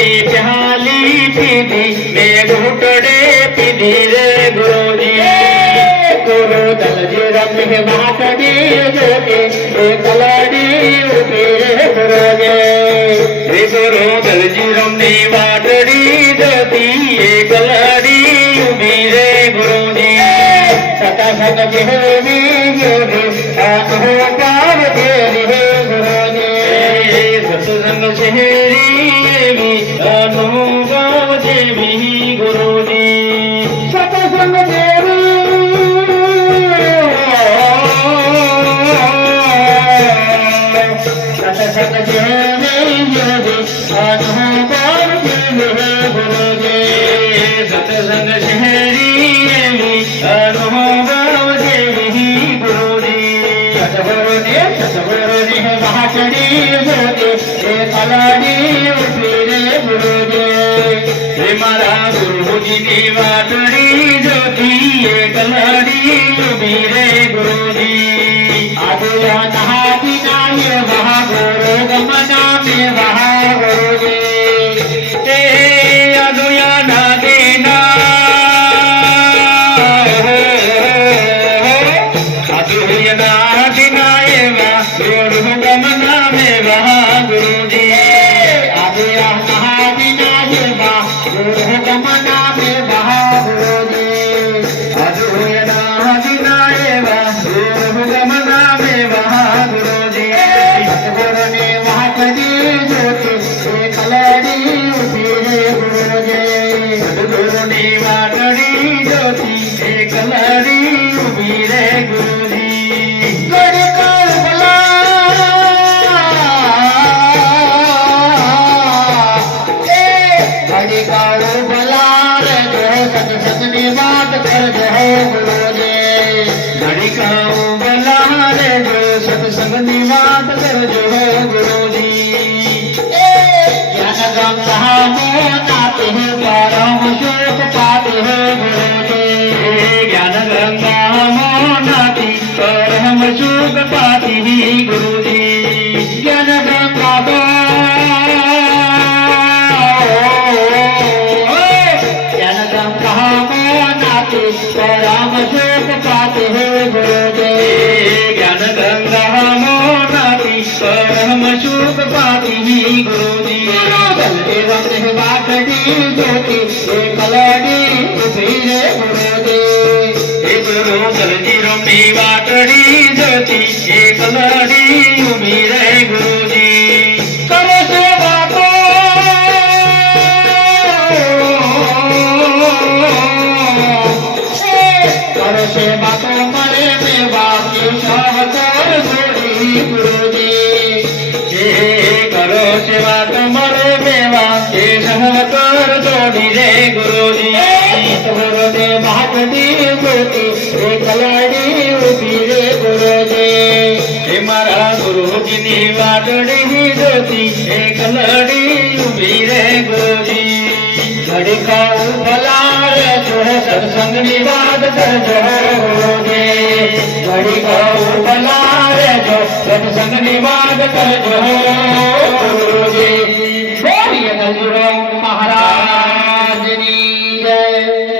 ने प्याली पीधी ने घुटड़े पीधी रे गुरुजी गुरु दलजी रमे बाटड़ी जोगी कलाड़ी उठी रे गुरुजी गुरु दलजी रमे बाटड़ी जोगी कलाड़ी उठी रे गुरुजी सतसंग देवी योगी आहो पार देवी गुरुजी सत्संग शहरी देवी अनुभव देवी गुरुजी सत्संग देवी सत्संग देवी योगी अनुभव देवी गुरुजी सत्संग शहरी देवी अनुभव देवी गुरुजी सतगुरुजी महाचरी ज्योति कलाड़ी उठी रे गुरुजी मारा गुरुजी ने वाटड़ी ज्योति कलाड़ी उठी रे गुरुजी आदुया नहाती नाये वहा गुरु गमना में वहा गुरुजी आदुया ना देना आदुया ना देना गुरु गमना में वहा गुरुजी आदुया नहादिना ये बा गुरु गमना में वहा गुरुजी आदुया नहादिना ये बा गुरु गमना में वहा गुरुजी सतगुरु ने वाटड़ी ज्योति कलाड़ी उठी रे गुरुजी सतगुरु ने वाटड़ी ज्योति कलाड़ी उठी रे गुरुजी सत्संग ने बात कर जो गुरुजी घड़ी का बला रे जो सत्संग ने बात कर जो गुरुजी ज्ञान गंगा मोनाते हैं परम सुख पाते हैं गुरुजी ज्ञान गंगा मोनाती परम सुख पाती ही गुरुजी ज्ञान गंगा राम सुख पाते हो गुरुजी ज्ञान गंगा मोनाती परम सुख पाती ही गुरुजी बलदेव वाटड़ी ज्योति कलाड़ी उठी रे गुरुजी गुरु दलजी रमे वाटड़ी ज्योति कलाड़ी उठी रे गुरुजी करो सेवा से बातों मरे में बाकी सहकर जोड़ी गुरुजी करो से बात मरे में बाकी सहकर जोड़ी रे गुरुजी गुरु ने बाटड़ी ज्योति कलाड़ी उठी रे गुरुजी मारा गुरुजी ने बाटड़ी ज्योति कलाड़ी उठी रे गुरुजी घड़ी का भला रे जो सत्संग निवाद कर जो गुरुजी घड़ी का भला रे जो सत्संग निवाद कर जो गुरुजी महाराज की जय।